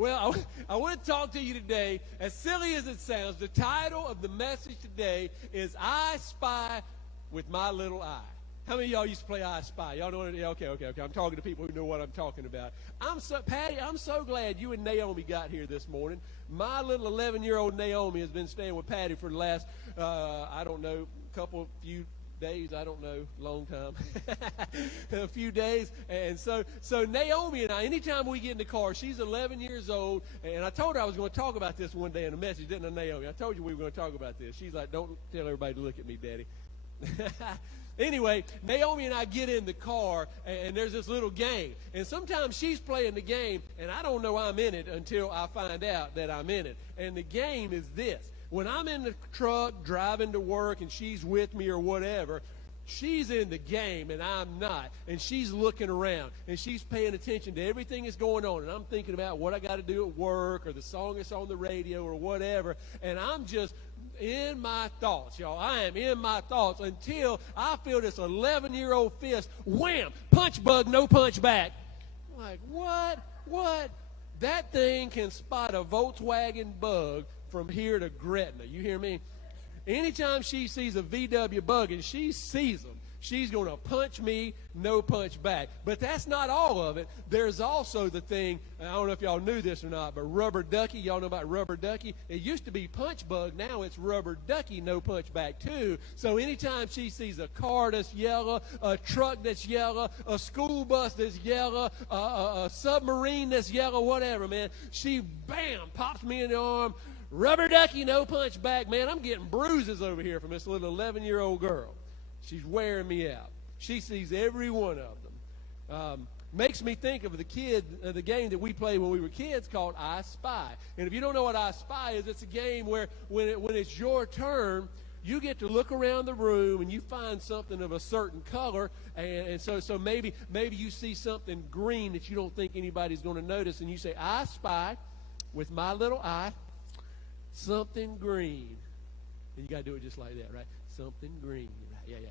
Well, I want to talk to you today. As silly as it sounds, the title of the message today is I Spy with My Little Eye. How many of y'all used to play I Spy? Y'all know what it is? Okay. I'm talking to people who know what I'm talking about. Patty, I'm so glad you and Naomi got here this morning. My little 11-year-old Naomi has been staying with Patty for the last, few days, long time, a few days. And so Naomi and I, anytime we get in the car, she's 11 years old, and I told her I was going to talk about this one day in a message, didn't I, Naomi? I told you we were going to talk about this. She's like, don't tell everybody to look at me, Daddy. Anyway, Naomi and I get in the car, and there's this little game. And sometimes she's playing the game, and I don't know I'm in it until I find out that I'm in it. And the game is this. When I'm in the truck driving to work and she's with me or whatever, she's in the game and I'm not. And she's looking around and she's paying attention to everything that's going on. And I'm thinking about what I got to do at work or the song that's on the radio or whatever. And I'm just in my thoughts, y'all. I am in my thoughts until I feel this 11-year-old fist, wham, punch bug, no punch back. I'm like, what? That thing can spot a Volkswagen Bug from here to Gretna. You hear me? Anytime she sees a VW Bug, and she sees them, she's going to punch me, no punch back. But that's not all of it. There's also the thing, I don't know if y'all knew this or not, but rubber ducky, y'all know about rubber ducky? It used to be punch bug, now it's rubber ducky, no punch back too. So anytime she sees a car that's yellow, a truck that's yellow, a school bus that's yellow, a submarine that's yellow, whatever, man, she, bam, pops me in the arm, rubber ducky, no punch back. Man, I'm getting bruises over here from this little 11-year-old girl. She's wearing me out. She sees every one of them. Makes me think of the game that we played when we were kids called I Spy. And if you don't know what I Spy is, it's a game where when it's your turn, you get to look around the room and you find something of a certain color. And so maybe you see something green that you don't think anybody's going to notice. And you say, I spy with my little eye something green. And you got to do it just like that, right? Something green. Right? Yeah.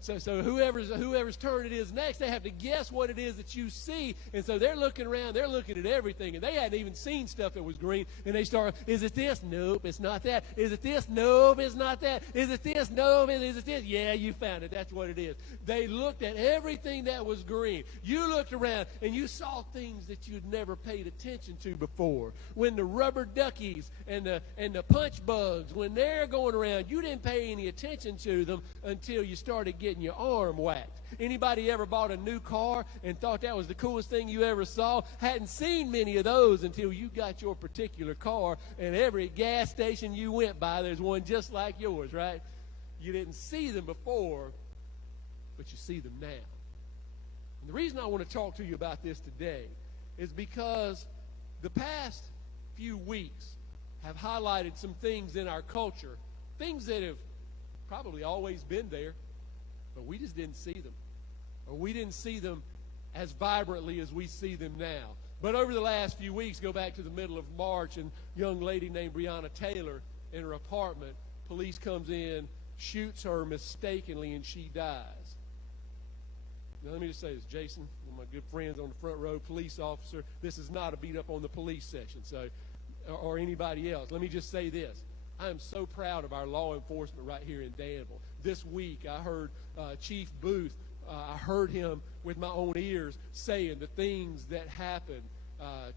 So whoever's turn it is next, they have to guess what it is that you see. And so they're looking around, they're looking at everything, and they hadn't even seen stuff that was green. And they start, is it this? Nope, it's not that. Is it this? Nope, it's not that. Is it this? Nope, is it this? Yeah, you found it. That's what it is. They looked at everything that was green. You looked around, and you saw things that you'd never paid attention to before. When the rubber duckies and the punch bugs, when they're going around, you didn't pay any attention to them until you started getting your arm whacked. Anybody ever bought a new car and thought that was the coolest thing you ever saw? Hadn't seen many of those until you got your particular car, and every gas station you went by, there's one just like yours, right? You didn't see them before, but you see them now. And the reason I want to talk to you about this today is because the past few weeks have highlighted some things in our culture, things that have probably always been there, but we just didn't see them. Or we didn't see them as vibrantly as we see them now. But over the last few weeks, go back to the middle of March, and a young lady named Breonna Taylor in her apartment, police comes in, shoots her mistakenly, and she dies. Now, let me just say this. Jason, one of my good friends on the front row, police officer, this is not a beat up on the police session, or anybody else. Let me just say this. I am so proud of our law enforcement right here in Danville. This week, I heard Chief Booth, I heard him with my own ears saying the things that happened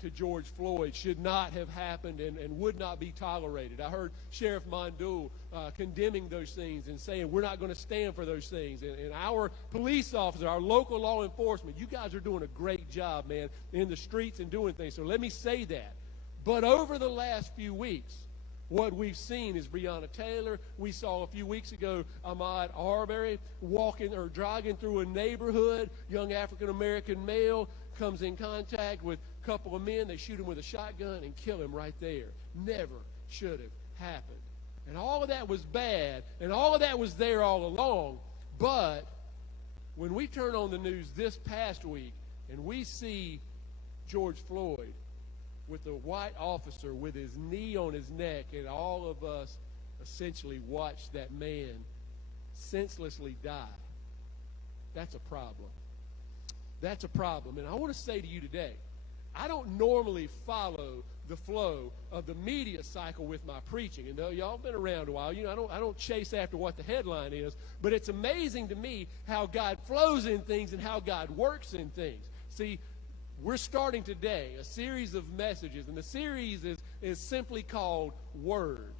to George Floyd should not have happened and would not be tolerated. I heard Sheriff Mondul condemning those things and saying we're not going to stand for those things. And our police officers, our local law enforcement, you guys are doing a great job, man, in the streets and doing things. So let me say that. But over the last few weeks, what we've seen is Breonna Taylor. We saw a few weeks ago Ahmaud Arbery walking or jogging through a neighborhood. Young African-American male comes in contact with a couple of men. They shoot him with a shotgun and kill him right there. Never should have happened. And all of that was bad, and all of that was there all along. But when we turn on the news this past week and we see George Floyd with the white officer with his knee on his neck, and all of us essentially watched that man senselessly die, that's a problem. That's a problem. And I want to say to you today, I don't normally follow the flow of the media cycle with my preaching. And y'all been around a while. You know, I don't chase after what the headline is, but it's amazing to me how God flows in things and how God works in things. See, we're starting today a series of messages, and the series is simply called Word.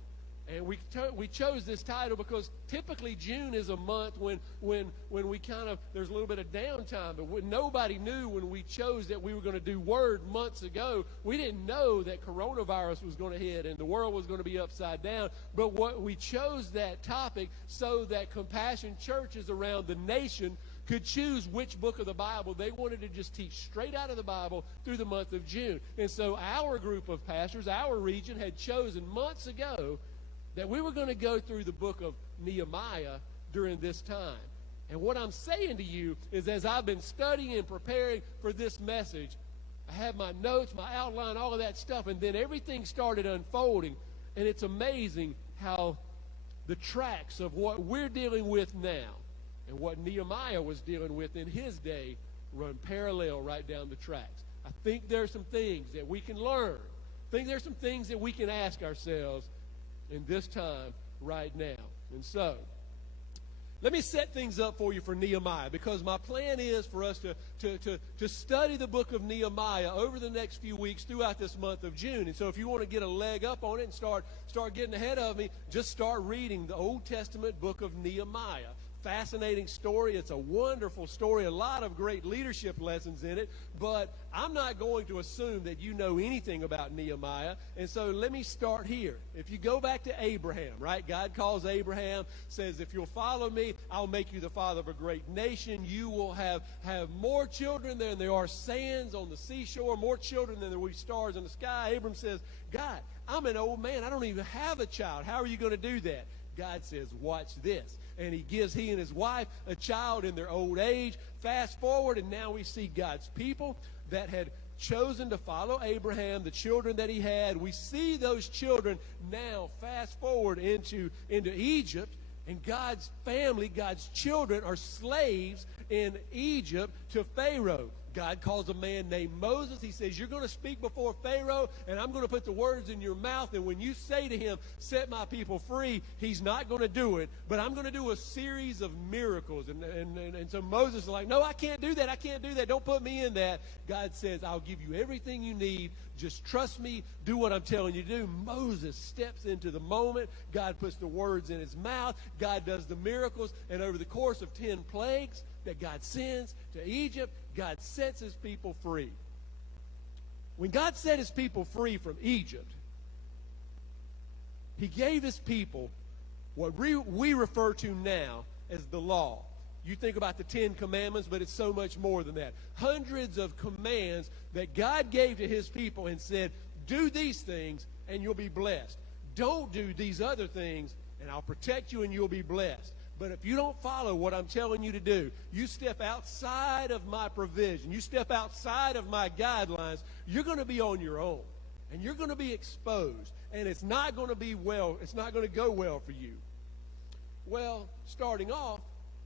And we chose this title because typically June is a month when we kind of, there's a little bit of downtime. But nobody knew when we chose that we were going to do Word months ago. We didn't know that coronavirus was going to hit and the world was going to be upside down. But we chose that topic so that Compassion churches around the nation could choose which book of the Bible they wanted to just teach straight out of the Bible through the month of June. And so our group of pastors, our region, had chosen months ago that we were going to go through the book of Nehemiah during this time. And what I'm saying to you is, as I've been studying and preparing for this message, I have my notes, my outline, all of that stuff, and then everything started unfolding. And it's amazing how the tracks of what we're dealing with now and what Nehemiah was dealing with in his day run parallel right down the tracks. I think there's some things that we can learn. I think there's some things that we can ask ourselves in this time right now. And so, let me set things up for you for Nehemiah, because my plan is for us to study the book of Nehemiah over the next few weeks throughout this month of June. And so if you want to get a leg up on it and start getting ahead of me, just start reading the Old Testament book of Nehemiah. Fascinating story. It's a wonderful story. A lot of great leadership lessons in it. But I'm not going to assume that you know anything about Nehemiah. And so let me start here. If you go back to Abraham, right? God calls Abraham, says, if you'll follow me, I'll make you the father of a great nation. You will have more children than there are sands on the seashore, more children than there will be stars in the sky. Abram says, God, I'm an old man. I don't even have a child. How are you going to do that? God says, watch this. And he and his wife a child in their old age. Fast forward, and now we see God's people that had chosen to follow Abraham, the children that he had. We see those children now fast forward into Egypt, and God's family, God's children are slaves in Egypt to Pharaoh. God calls a man named Moses. He says, you're going to speak before Pharaoh, and I'm going to put the words in your mouth. And when you say to him, set my people free, he's not going to do it. But I'm going to do a series of miracles. And so Moses is like, no, I can't do that. I can't do that. Don't put me in that. God says, I'll give you everything you need. Just trust me. Do what I'm telling you to do. Moses steps into the moment. God puts the words in his mouth. God does the miracles. And over the course of 10 plagues that God sends to Egypt, God sets his people free. When God set his people free from Egypt, he gave his people what we refer to now as the law. You think about the 10 commandments, but it's so much more than that. Hundreds of commands that God gave to his people and said, do these things and you'll be blessed. Don't do these other things and I'll protect you and you'll be blessed. But if you don't follow what I'm telling you to do, you step outside of my provision, you step outside of my guidelines, you're going to be on your own. And you're going to be exposed. And it's not going to be well, it's not going to go well for you. Well, starting off,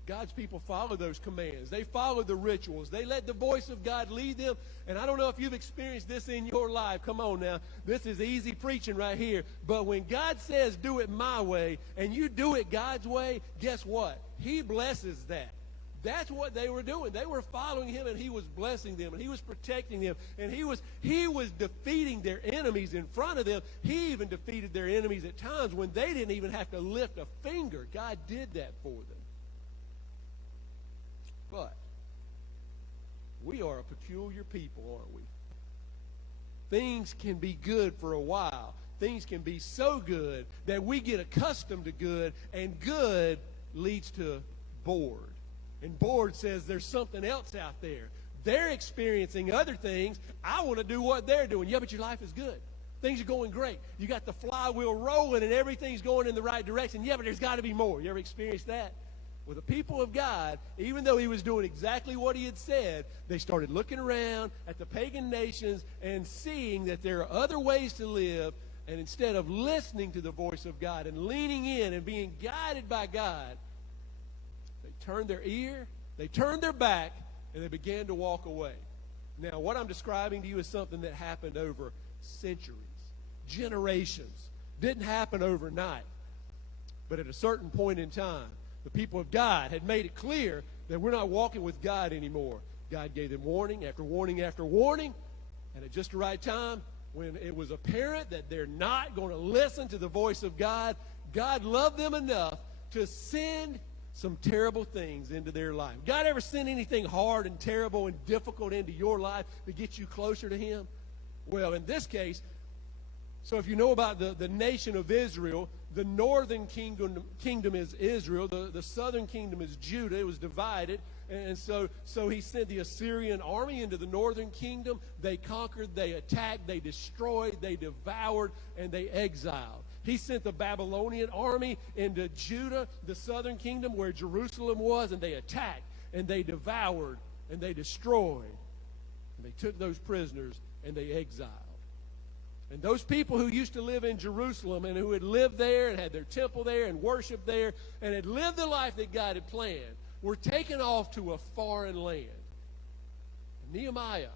God's people follow those commands. They follow the rituals. They let the voice of God lead them. And I don't know if you've experienced this in your life. Come on now. This is easy preaching right here. But when God says do it my way and you do it God's way, guess what? He blesses that. That's what they were doing. They were following him, and he was blessing them, and he was protecting them, and he was defeating their enemies in front of them. He even defeated their enemies at times when they didn't even have to lift a finger. God did that for them. But we are a peculiar people, aren't we? Things can be good for a while. Things can be so good that we get accustomed to good, and good leads to bored. And bored says there's something else out there. They're experiencing other things. I want to do what they're doing. Yeah, but your life is good. Things are going great. You got the flywheel rolling and everything's going in the right direction. Yeah, but there's got to be more. You ever experienced that? Well, the people of God, even though he was doing exactly what he had said, they started looking around at the pagan nations and seeing that there are other ways to live. And instead of listening to the voice of God and leaning in and being guided by God, they turned their ear, they turned their back, and they began to walk away. Now, what I'm describing to you is something that happened over centuries, generations. Didn't happen overnight. But at a certain point in time, the people of God had made it clear that we're not walking with God anymore. God gave them warning after warning after warning. And at just the right time, when it was apparent that they're not going to listen to the voice of God, God loved them enough to send some terrible things into their life. God ever send anything hard and terrible and difficult into your life to get you closer to Him? Well, in this case, so if you know about the nation of Israel, the northern kingdom is Israel. The southern kingdom is Judah. It was divided. And so he sent the Assyrian army into the northern kingdom. They conquered, they attacked, they destroyed, they devoured, and they exiled. He sent the Babylonian army into Judah, the southern kingdom where Jerusalem was, and they attacked, and they devoured, and they destroyed. And they took those prisoners, and they exiled. And those people who used to live in Jerusalem and who had lived there and had their temple there and worshiped there and had lived the life that God had planned were taken off to a foreign land. And Nehemiah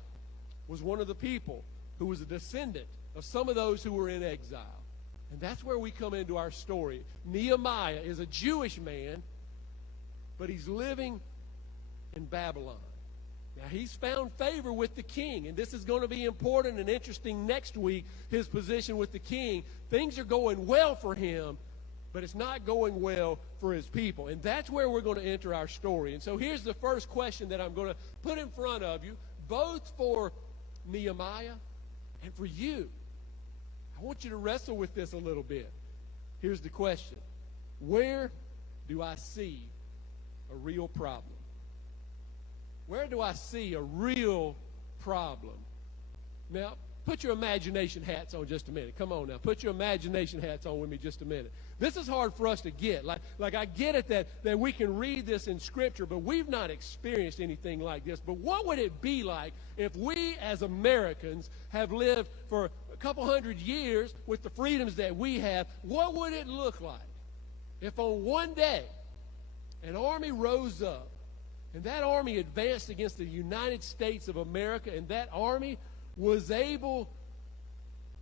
was one of the people who was a descendant of some of those who were in exile. And that's where we come into our story. Nehemiah is a Jewish man, but he's living in Babylon. Now, he's found favor with the king, and this is going to be important and interesting next week, his position with the king. Things are going well for him, but it's not going well for his people. And that's where we're going to enter our story. And so here's the first question that I'm going to put in front of you, both for Nehemiah and for you. I want you to wrestle with this a little bit. Here's the question. Where do I see a real problem? Where do I see a real problem? Now, put your imagination hats on just a minute. Come on now. Put your imagination hats on with me just a minute. This is hard for us to get. Like I get it that we can read this in Scripture, but we've not experienced anything like this. But what would it be like if we as Americans have lived for a couple hundred years with the freedoms that we have? What would it look like if on one day an army rose up and that army advanced against the United States of America, and that army was able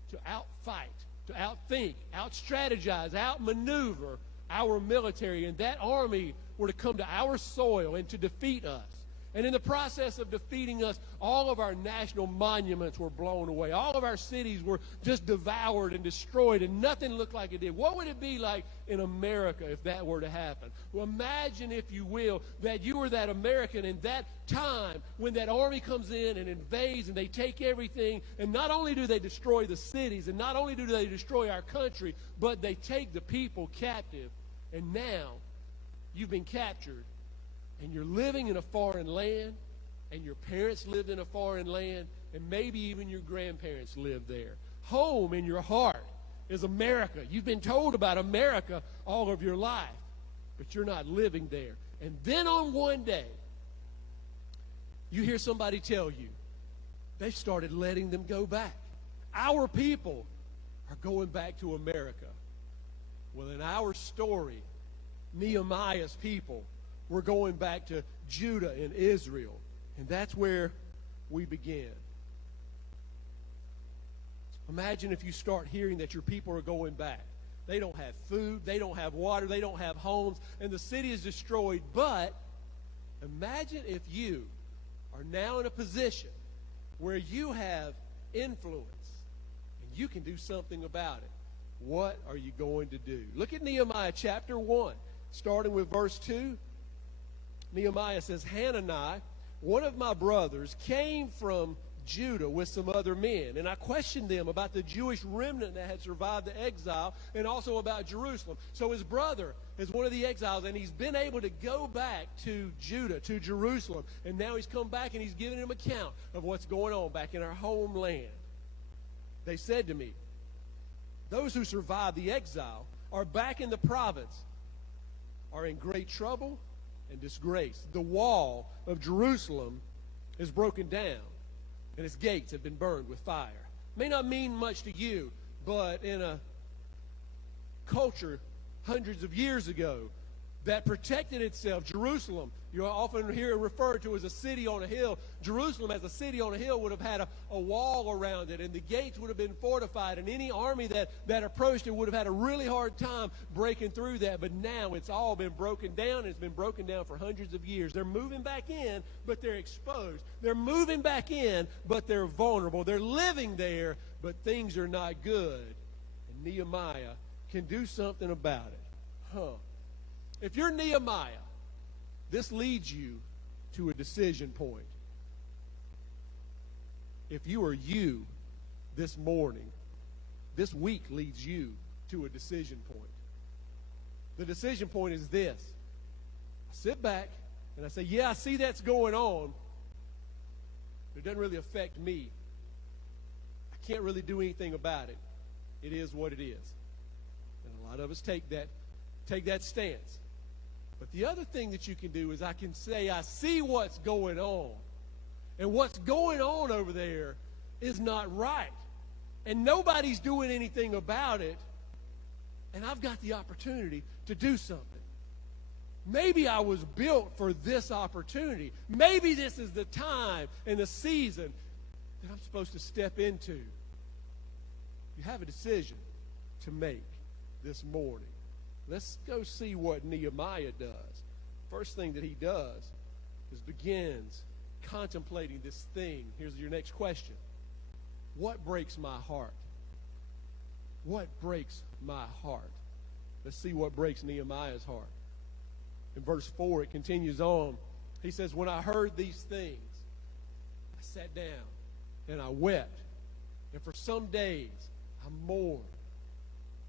to outfight, to outthink, outstrategize, outmaneuver our military, and that army were to come to our soil and to defeat us. And in the process of defeating us, all of our national monuments were blown away. All of our cities were just devoured and destroyed, and nothing looked like it did. What would it be like in America if that were to happen? Well, imagine, if you will, that you were that American in that time when that army comes in and invades and they take everything, and not only do they destroy the cities, and not only do they destroy our country, but they take the people captive. And now you've been captured, and you're living in a foreign land, and your parents lived in a foreign land, and maybe even your grandparents lived there. Home in your heart is America. You've been told about America all of your life, but you're not living there. And then on one day, you hear somebody tell you, they've started letting them go back. Our people are going back to America. Well, in our story, Nehemiah's people, we're going back to Judah and Israel. And that's where we begin. Imagine if you start hearing that your people are going back. They don't have food, they don't have water, they don't have homes, and the city is destroyed. But imagine if you are now in a position where you have influence and you can do something about it. What are you going to do? Look at Nehemiah chapter 1, starting with verse 2. Nehemiah says, Hanani, one of my brothers, came from Judah with some other men, and I questioned them about the Jewish remnant that had survived the exile and also about Jerusalem. So his brother is one of the exiles, and he's been able to go back to Judah, to Jerusalem, and now he's come back and he's giving him account of what's going on back in our homeland. They said to me, those who survived the exile are back in the province, are in great trouble and disgrace. The wall of Jerusalem is broken down, and its gates have been burned with fire. May not mean much to you, but in a culture hundreds of years ago, that protected itself. Jerusalem, you often hear it referred to as a city on a hill. Jerusalem, as a city on a hill, would have had a wall around it, and the gates would have been fortified, and any army that approached it would have had a really hard time breaking through that. But now it's all been broken down, and it's been broken down for hundreds of years. They're moving back in, but they're exposed. They're moving back in, but they're vulnerable. They're living there, but things are not good. And Nehemiah can do something about it. If you're Nehemiah, this leads you to a decision point. If you are you this morning, this week leads you to a decision point. The decision point is this. I sit back and I say, yeah, I see that's going on, but it doesn't really affect me. I can't really do anything about it. It is what it is. And a lot of us take that stance. But the other thing that you can do is I can say, I see what's going on. And what's going on over there is not right. And nobody's doing anything about it. And I've got the opportunity to do something. Maybe I was built for this opportunity. Maybe this is the time and the season that I'm supposed to step into. You have a decision to make this morning. Let's go see what Nehemiah does. First thing that he does is begins contemplating this thing. Here's your next question. What breaks my heart? What breaks my heart? Let's see what breaks Nehemiah's heart. In verse 4, it continues on. He says, when I heard these things, I sat down and I wept. And for some days, I mourned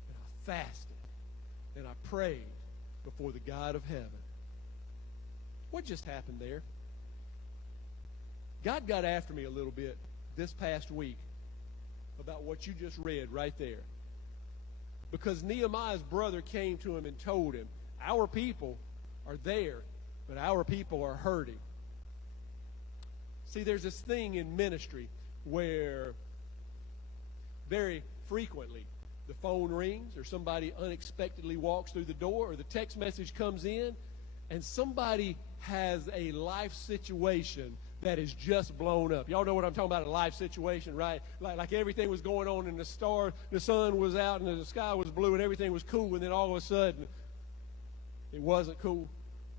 and I fasted. And I prayed before the God of heaven. What just happened there? God got after me a little bit this past week about what you just read right there. Because Nehemiah's brother came to him and told him, our people are there, but our people are hurting. See, there's this thing in ministry where very frequently the phone rings or somebody unexpectedly walks through the door or the text message comes in and somebody has a life situation that is just blown up. Y'all know what I'm talking about, a life situation, right? Like everything was going on and the sun was out and the sky was blue and everything was cool, and then all of a sudden it wasn't cool.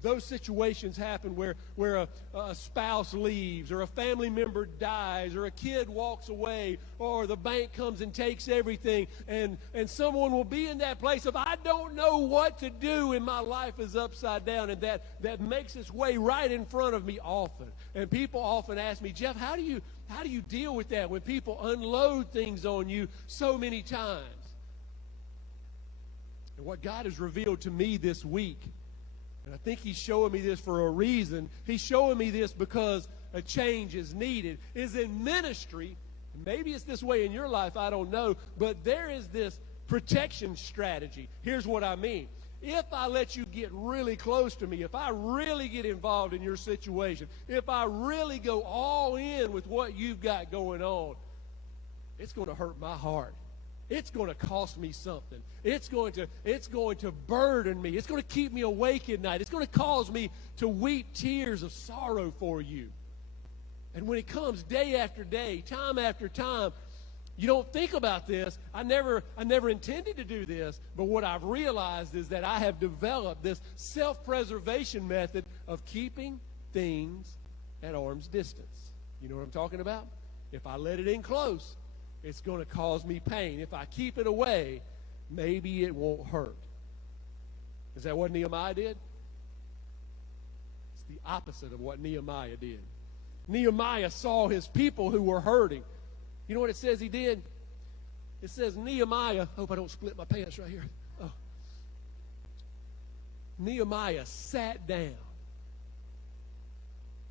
Those situations happen where a spouse leaves or a family member dies or a kid walks away or the bank comes and takes everything, and someone will be in that place of, I don't know what to do and my life is upside down, and that makes its way right in front of me often. And people often ask me, Jeff, how do you deal with that when people unload things on you so many times? And what God has revealed to me this week, and I think he's showing me this for a reason. He's showing me this because a change is needed. Is in ministry, maybe it's this way in your life, I don't know, but there is this protection strategy. Here's what I mean. If I let you get really close to me, if I really get involved in your situation, if I really go all in with what you've got going on, it's going to hurt my heart. It's going to cost me something. It's going to burden me. It's going to keep me awake at night. It's going to cause me to weep tears of sorrow for you. And when it comes day after day, time after time, you don't think about this. I never intended to do this, but what I've realized is that I have developed this self-preservation method of keeping things at arm's distance. You know what I'm talking about? If I let it in close, it's going to cause me pain. If I keep it away, maybe it won't hurt. Is that what Nehemiah did? It's the opposite of what Nehemiah did. Nehemiah saw his people who were hurting. You know what it says he did? It says Nehemiah, hope I don't split my pants right here. Oh. Nehemiah sat down.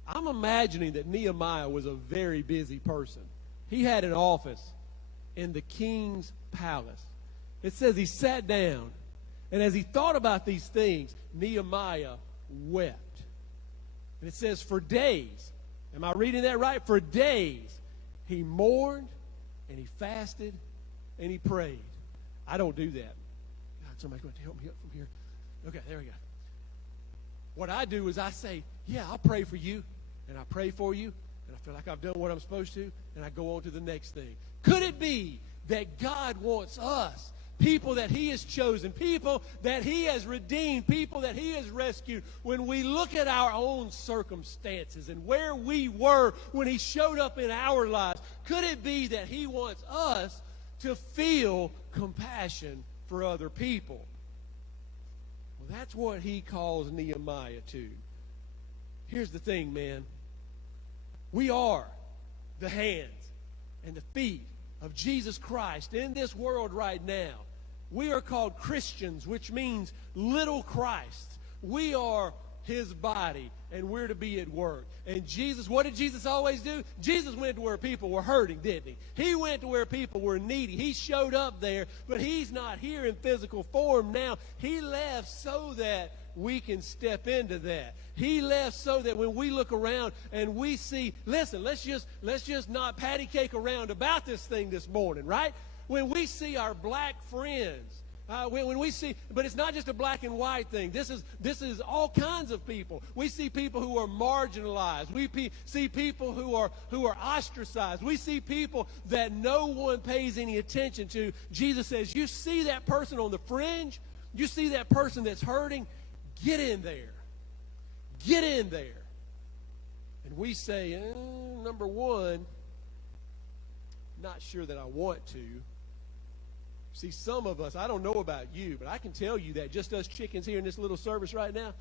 I'm imagining that Nehemiah was a very busy person. He had an office in the king's palace. It says he sat down, and as he thought about these things, Nehemiah wept. And it says for days, am I reading that right? For days, he mourned, and he fasted, and he prayed. I don't do that. God, somebody's going to help me up from here. Okay, there we go. what I do is I say, yeah, I'll pray for you, and I pray for you, and I feel like I've done what I'm supposed to, and I go on to the next thing. Could it be that God wants us, people that he has chosen, people that he has redeemed, people that he has rescued, when we look at our own circumstances and where we were when he showed up in our lives, could it be that he wants us to feel compassion for other people? Well, that's what he calls Nehemiah to. Here's the thing, man. We are the hands and the feet of Jesus Christ in this world right now. We are called Christians, which means little Christ. We are his body, and we're to be at work. And Jesus, what did Jesus always do? Jesus went to where people were hurting, didn't he? He went to where people were needy. He showed up there, but he's not here in physical form now. He left so that we can step into that. He left so that when we look around and we see, listen, let's just not patty cake around about this thing this morning, right? When we see our black friends, when we see, but it's not just a black and white thing. This is all kinds of people. We see people who are marginalized. We see people who are ostracized. We see people that no one pays any attention to. Jesus says, you see that person on the fringe? You see that person that's hurting? Get in there. Get in there. And we say, number one, not sure that I want to. See, some of us, I don't know about you, but I can tell you that just us chickens here in this little service right now,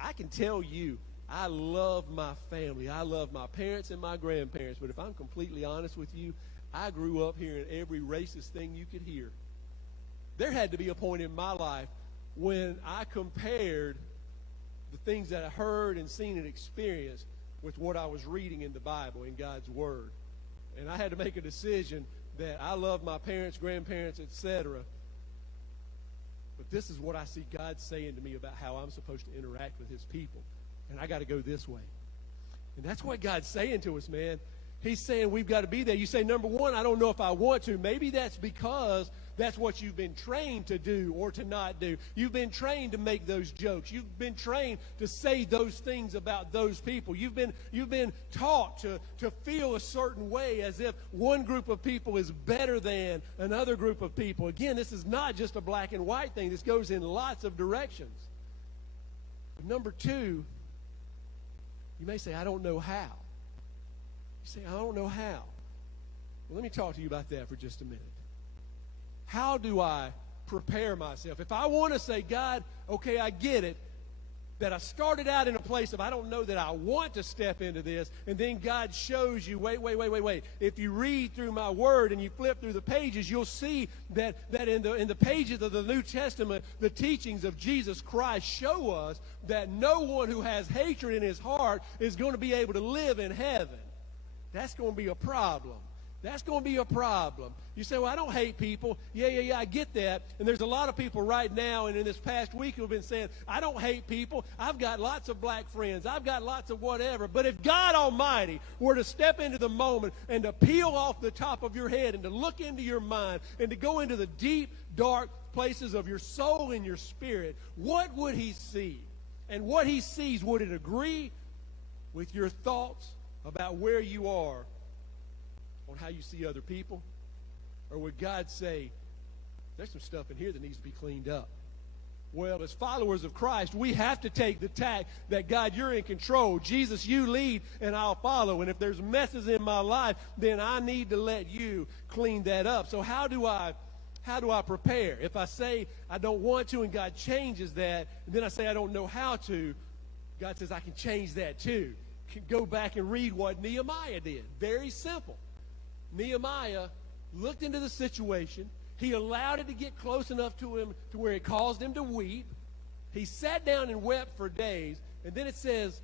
I can tell you I love my family. I love my parents and my grandparents. But if I'm completely honest with you, I grew up hearing every racist thing you could hear. There had to be a point in my life when I compared the things that I heard and seen and experienced with what I was reading in the Bible, in God's Word. And I had to make a decision that I love my parents, grandparents, etc. But this is what I see God saying to me about how I'm supposed to interact with his people. And I got to go this way. And that's what God's saying to us, man. He's saying we've got to be there. You say, number one, I don't know if I want to. Maybe that's because that's what you've been trained to do or to not do. You've been trained to make those jokes. You've been trained to say those things about those people. You've been taught to feel a certain way as if one group of people is better than another group of people. Again, this is not just a black and white thing. This goes in lots of directions. But number two, you may say, I don't know how. You say, I don't know how. Well, let me talk to you about that for just a minute. How do I prepare myself? If I want to say, God, okay, I get it, that I started out in a place of I don't know that I want to step into this, and then God shows you, wait. If you read through my word and you flip through the pages, you'll see that in the pages of the New Testament, the teachings of Jesus Christ show us that no one who has hatred in his heart is going to be able to live in heaven. That's going to be a problem. That's going to be a problem. You say, well, I don't hate people. Yeah, I get that. And there's a lot of people right now and in this past week who have been saying, I don't hate people. I've got lots of black friends. I've got lots of whatever. But if God Almighty were to step into the moment and to peel off the top of your head and to look into your mind and to go into the deep, dark places of your soul and your spirit, what would he see? And what he sees, would it agree with your thoughts about where you are on how you see other people? Or would God say, there's some stuff in here that needs to be cleaned up? Well, as followers of Christ, we have to take the tack that, God, you're in control. Jesus, you lead and I'll follow. And if there's messes in my life, then I need to let you clean that up. So how do I prepare? If I say I don't want to and God changes that, and then I say I don't know how to, God says I can change that too. Can go back and read what Nehemiah did. Very simple. Nehemiah looked into the situation. He allowed it to get close enough to him to where it caused him to weep. He sat down and wept for days. And then it says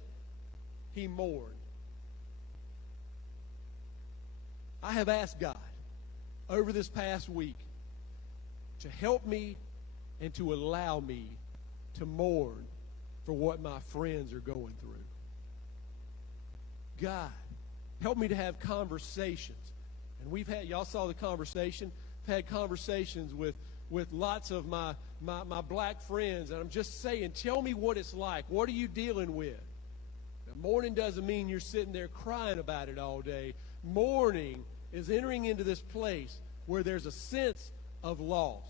he mourned. I have asked God over this past week to help me and to allow me to mourn for what my friends are going through. God, help me to have conversations. And we've had, y'all saw the conversation, we've had conversations with with lots of my black friends, and I'm just saying, tell me what it's like. What are you dealing with? Now, mourning doesn't mean you're sitting there crying about it all day. Mourning is entering into this place where there's a sense of loss.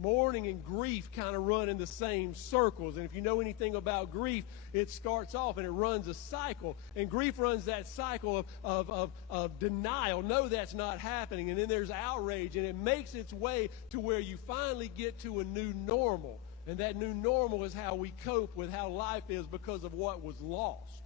Mourning and grief kind of run in the same circles. And if you know anything about grief, it starts off and it runs a cycle. And grief runs that cycle of denial. No, that's not happening. And then there's outrage. And it makes its way to where you finally get to a new normal. And that new normal is how we cope with how life is because of what was lost.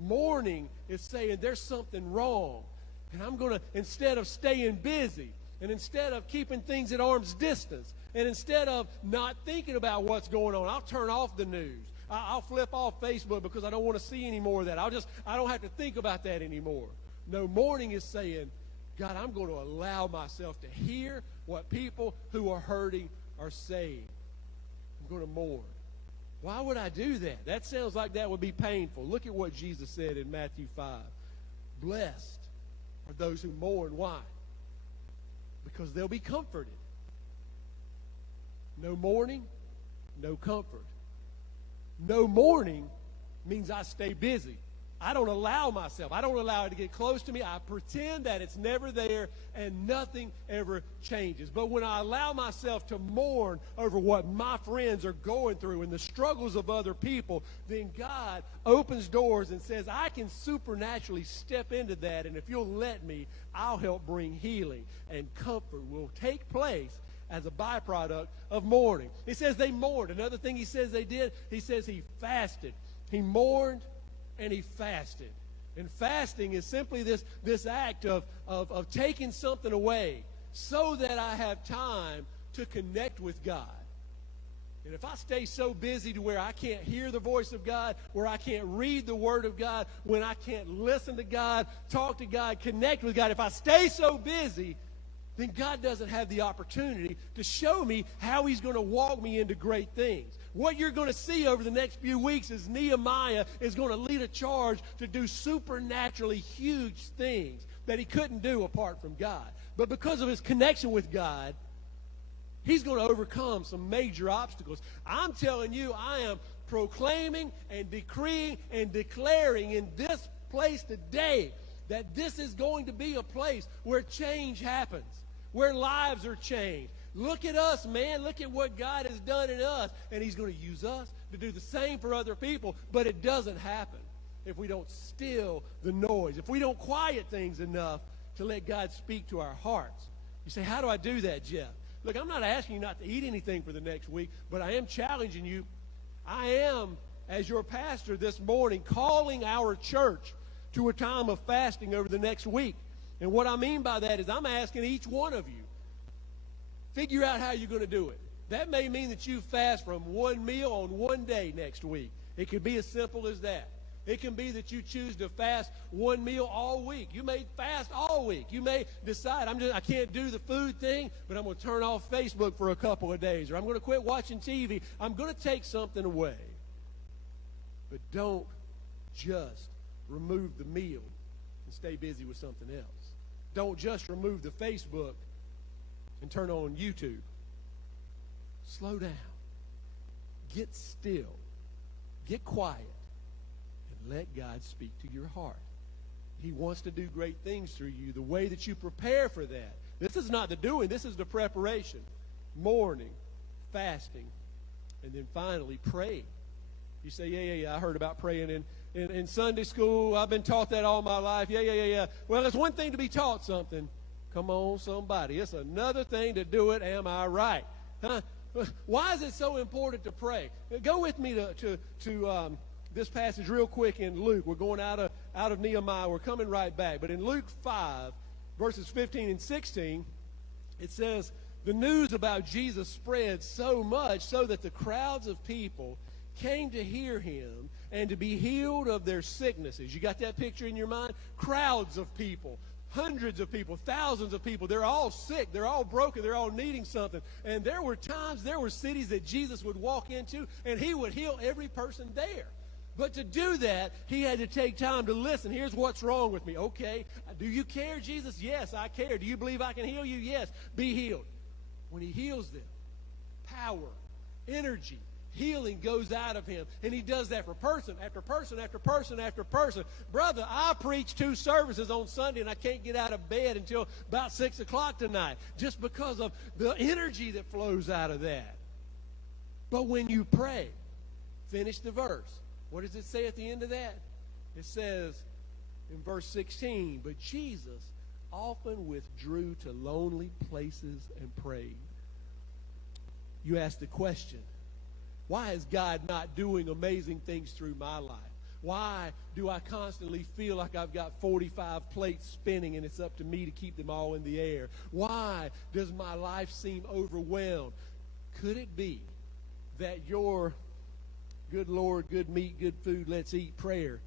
Mourning is saying there's something wrong. And I'm going to, instead of staying busy, and instead of keeping things at arm's distance, and instead of not thinking about what's going on, I'll turn off the news. I'll flip off Facebook because I don't want to see any more of that. I don't have to think about that anymore. No, mourning is saying, God, I'm going to allow myself to hear what people who are hurting are saying. I'm going to mourn. Why would I do that? That sounds like that would be painful. Look at what Jesus said in Matthew 5. Blessed are those who mourn. Why? Because they'll be comforted. No mourning, no comfort. No mourning means I stay busy. I don't allow myself. I don't allow it to get close to me. I pretend that it's never there and nothing ever changes. But when I allow myself to mourn over what my friends are going through and the struggles of other people, then God opens doors and says, I can supernaturally step into that, and if you'll let me, I'll help bring healing, and comfort will take place as a byproduct of mourning. He says they mourned. Another thing he says they did, he says he fasted. He mourned and he fasted. And fasting is simply this act of taking something away so that I have time to connect with God. And if I stay so busy to where I can't hear the voice of God, where I can't read the Word of God, when I can't listen to God, talk to God, connect with God, if I stay so busy, then God doesn't have the opportunity to show me how He's going to walk me into great things. What you're going to see over the next few weeks is Nehemiah is going to lead a charge to do supernaturally huge things that he couldn't do apart from God. But because of his connection with God, he's going to overcome some major obstacles. I'm telling you, I am proclaiming and decreeing and declaring in this place today that this is going to be a place where change happens, where lives are changed. Look at us, man. Look at what God has done in us. And He's going to use us to do the same for other people. But it doesn't happen if we don't still the noise, if we don't quiet things enough to let God speak to our hearts. You say, how do I do that, Jeff? Look, I'm not asking you not to eat anything for the next week, but I am challenging you. I am, as your pastor this morning, calling our church to a time of fasting over the next week. And what I mean by that is I'm asking each one of you, figure out how you're going to do it. That may mean that you fast from one meal on one day next week. It could be as simple as that. It can be that you choose to fast one meal all week. You may fast all week. You may decide, I can't do the food thing, but I'm going to turn off Facebook for a couple of days, or I'm going to quit watching TV. I'm going to take something away. But don't just remove the meal and stay busy with something else. Don't just remove the Facebook and turn on YouTube. Slow down. Get still. Get quiet. And let God speak to your heart. He wants to do great things through you. The way that you prepare for that. This is not the doing. This is the preparation. Mourning, fasting, and then finally praying. You say, yeah, I heard about praying in Sunday school. I've been taught that all my life. Yeah. Well, it's one thing to be taught something. Come on, somebody. It's another thing to do it. Am I right? Huh? Why is it so important to pray? Go with me to this passage real quick in Luke. We're going out of Nehemiah. We're coming right back. But in Luke 5, verses 15 and 16, it says, the news about Jesus spread so much so that the crowds of people came to hear him and to be healed of their sicknesses. You got that picture in your mind? Crowds of people. Hundreds of people, thousands of people, they're all sick, they're all broken, they're all needing something. And there were times, there were cities that Jesus would walk into and he would heal every person there. But to do that, he had to take time to listen. Here's what's wrong with me. Okay, do you care, Jesus? Yes, I care. Do you believe I can heal you? Yes, be healed. when he heals them, power, energy, healing goes out of him. And he does that for person after person after person after person. Brother, I preach 2 services on Sunday, and I can't get out of bed until about 6 o'clock tonight just because of the energy that flows out of that. But when you pray, finish the verse. What does it say at the end of that? It says in verse 16, but Jesus often withdrew to lonely places and prayed. You ask the question, why is God not doing amazing things through my life? Why do I constantly feel like I've got 45 plates spinning and it's up to me to keep them all in the air? Why does my life seem overwhelmed? Could it be that your good Lord, good meat, good food, let's eat prayer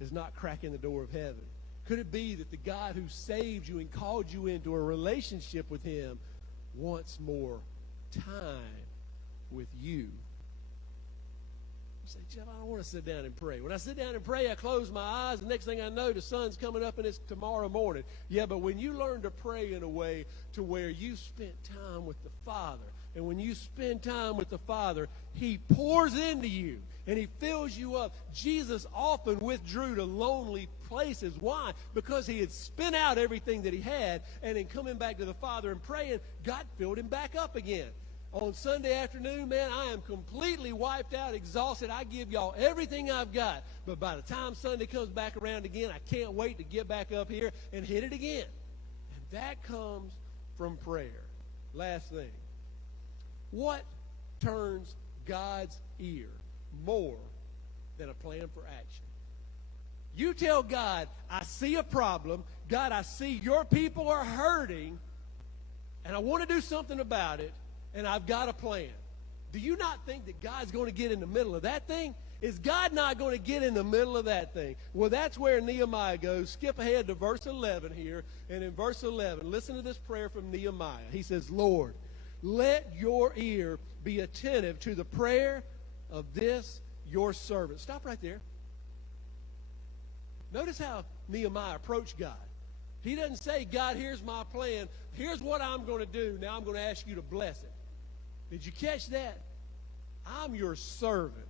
is not cracking the door of heaven? Could it be that the God who saved you and called you into a relationship with him wants more time with you? You say, Jeff, I don't want to sit down and pray. When I sit down and pray, I close my eyes, and next thing I know, the sun's coming up and it's tomorrow morning. Yeah, but when you learn to pray in a way to where you spent time with the Father, and when you spend time with the Father, he pours into you and he fills you up. Jesus often withdrew to lonely places. Why? Because he had spent out everything that he had, and in coming back to the Father and praying, God filled him back up again. On Sunday afternoon, man, I am completely wiped out, exhausted. I give y'all everything I've got. But by the time Sunday comes back around again, I can't wait to get back up here and hit it again. And that comes from prayer. Last thing. What turns God's ear more than a plan for action? You tell God, I see a problem. God, I see your people are hurting, and I want to do something about it, and I've got a plan. Do you not think that God's going to get in the middle of that thing? Is God not going to get in the middle of that thing? Well, that's where Nehemiah goes. Skip ahead to verse 11 here, and in verse 11, listen to this prayer from Nehemiah. He says, Lord, let your ear be attentive to the prayer of this your servant. Stop right there. Notice how Nehemiah approached God. He doesn't say, God, here's my plan. Here's what I'm going to do. Now I'm going to ask you to bless it. Did you catch that? I'm your servant.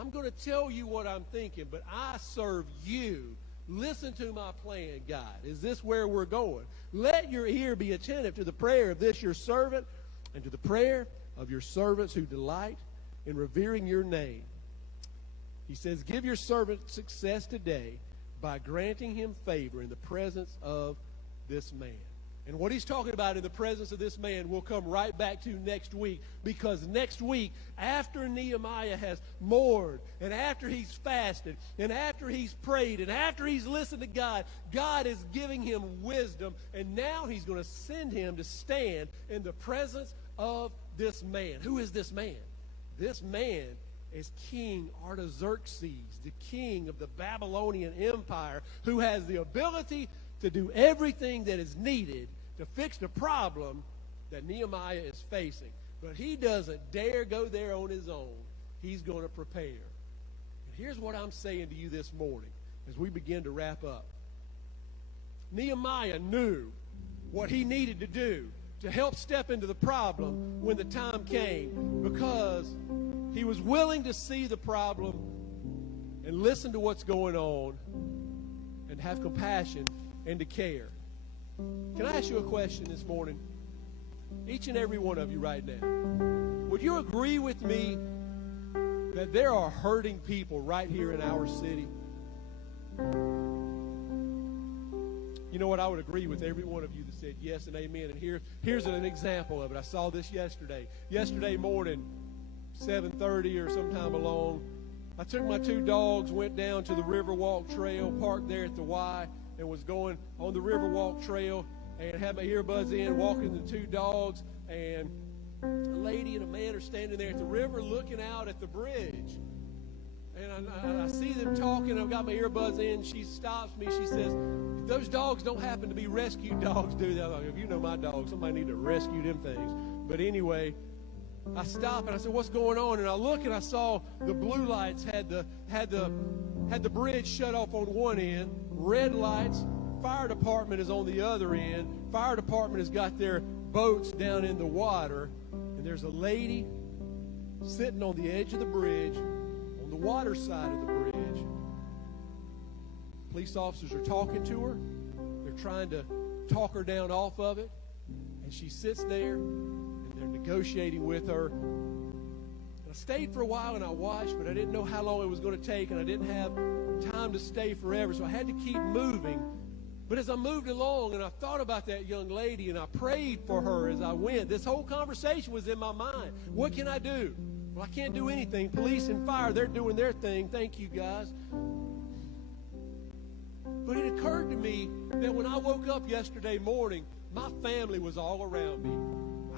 I'm going to tell you what I'm thinking, but I serve you. Listen to my plan, God. Is this where we're going? Let your ear be attentive to the prayer of this your servant, and to the prayer of your servants who delight in revering your name. He says, give your servant success today by granting him favor in the presence of this man. And what he's talking about in the presence of this man we'll come right back to next week, because next week, after Nehemiah has mourned, and after he's fasted, and after he's prayed, and after he's listened to God, God is giving him wisdom, and now he's going to send him to stand in the presence of this man. Who is this man? This man is King Artaxerxes, the king of the Babylonian Empire, who has the ability to do everything that is needed to fix the problem that Nehemiah is facing. But he doesn't dare go there on his own. He's going to prepare. And here's what I'm saying to you this morning as we begin to wrap up. Nehemiah knew what he needed to do to help step into the problem when the time came, because he was willing to see the problem and listen to what's going on and have compassion and to care. Can I ask you a question this morning? Each and every one of you right now. Would you agree with me that there are hurting people right here in our city? You know what? I would agree with every one of you that said yes and amen. And here's an example of it. I saw this yesterday. Yesterday morning, 7:30 or sometime along, I took my 2 dogs, went down to the Riverwalk Trail, parked there at the Y, and was going on the Riverwalk Trail and had my earbuds in, walking the 2 dogs, and a lady and a man are standing there at the river looking out at the bridge. And I see them talking. I've got my earbuds in. She stops me. She says, those dogs don't happen to be rescue dogs, do they? I'm like, if you know my dogs, somebody need to rescue them things. But anyway, I stopped and I said, what's going on? And I look and I saw the blue lights had the bridge shut off on one end, red lights, fire department is on the other end. Fire department has got their boats down in the water, and there's a lady sitting on the edge of the bridge, on the water side of the bridge. Police officers are talking to her. They're trying to talk her down off of it. And she sits there, and they're negotiating with her. And I stayed for a while, and I watched, but I didn't know how long it was going to take, and I didn't have time to stay forever, so I had to keep moving. But as I moved along, and I thought about that young lady, and I prayed for her as I went, this whole conversation was in my mind. What can I do? Well, I can't do anything. Police and fire, they're doing their thing. Thank you, guys. But it occurred to me that when I woke up yesterday morning, my family was all around me.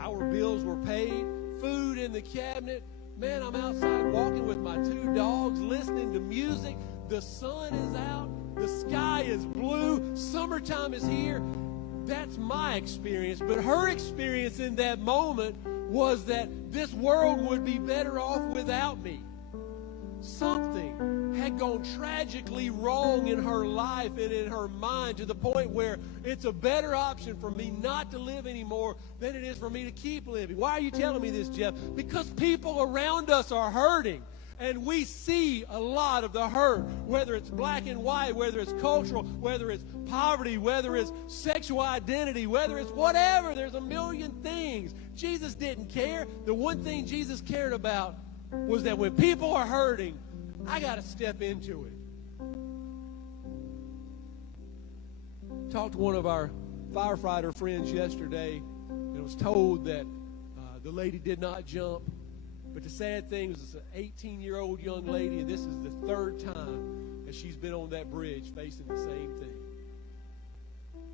Our bills were paid, food in the cabinet. Man, I'm outside walking with my 2 dogs, listening to music. The sun is out. The sky is blue. Summertime is here. That's my experience. But her experience in that moment was that this world would be better off without me. Something had gone tragically wrong in her life and in her mind, to the point where it's a better option for me not to live anymore than it is for me to keep living. Why are you telling me this, Jeff? Because people around us are hurting. And we see a lot of the hurt, whether it's black and white, whether it's cultural, whether it's poverty, whether it's sexual identity, whether it's whatever. There's a million things. Jesus didn't care. The one thing Jesus cared about was that when people are hurting, I got to step into it. Talked to one of our firefighter friends yesterday, and was told that the lady did not jump. But the sad thing is, it's an 18-year-old young lady, and this is the 3rd time that she's been on that bridge facing the same thing.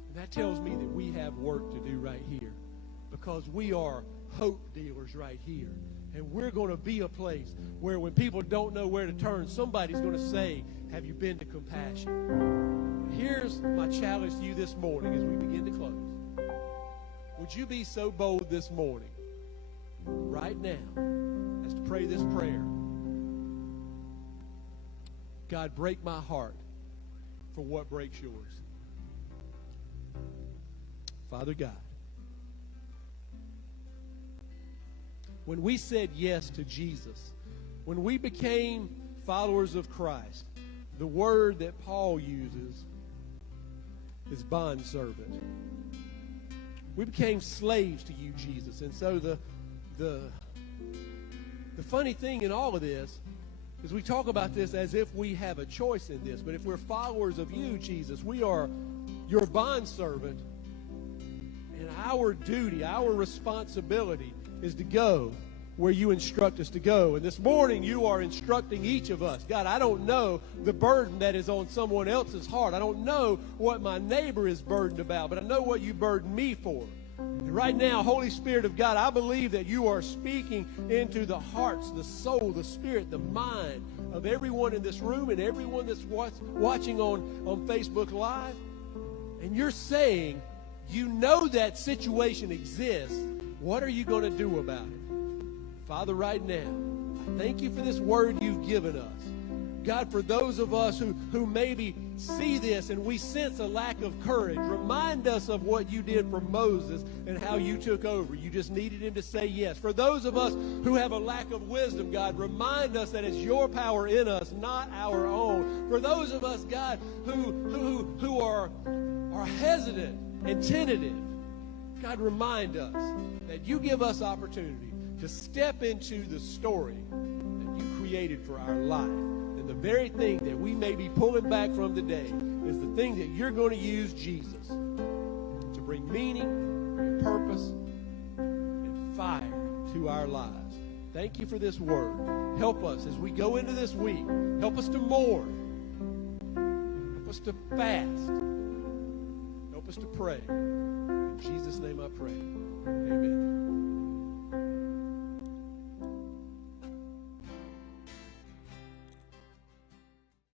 And that tells me that we have work to do right here, because we are hope dealers right here. And we're going to be a place where when people don't know where to turn, somebody's going to say, have you been to compassion? Here's my challenge to you this morning as we begin to close. Would you be so bold this morning, right now, as to pray this prayer? God, break my heart for what breaks yours. Father God, when we said yes to Jesus, when we became followers of Christ, the word that Paul uses is bondservant. We became slaves to you, Jesus. And so the funny thing in all of this is we talk about this as if we have a choice in this. But if we're followers of you, Jesus, we are your bondservant. And our duty, our responsibility is to go where you instruct us to go. And this morning you are instructing each of us. God, I don't know the burden that is on someone else's heart. I don't know what my neighbor is burdened about, but I know what you burden me for. And right now, Holy Spirit of God, I believe that you are speaking into the hearts, the soul, the spirit, the mind of everyone in this room and everyone that's watching on Facebook Live. And you're saying, you know that situation exists. What are you going to do about it? Father, right now, I thank you for this word you've given us. God, for those of us who maybe see this and we sense a lack of courage, remind us of what you did for Moses and how you took over. You just needed him to say yes. For those of us who have a lack of wisdom, God, remind us that it's your power in us, not our own. For those of us, God, who are hesitant and tentative, God, remind us that you give us opportunity to step into the story that you created for our life. And the very thing that we may be pulling back from today is the thing that you're going to use, Jesus, to bring meaning and purpose and fire to our lives. Thank you for this word. Help us as we go into this week. Help us to mourn. Help us to fast. Help us to pray. In Jesus' name I pray. Amen.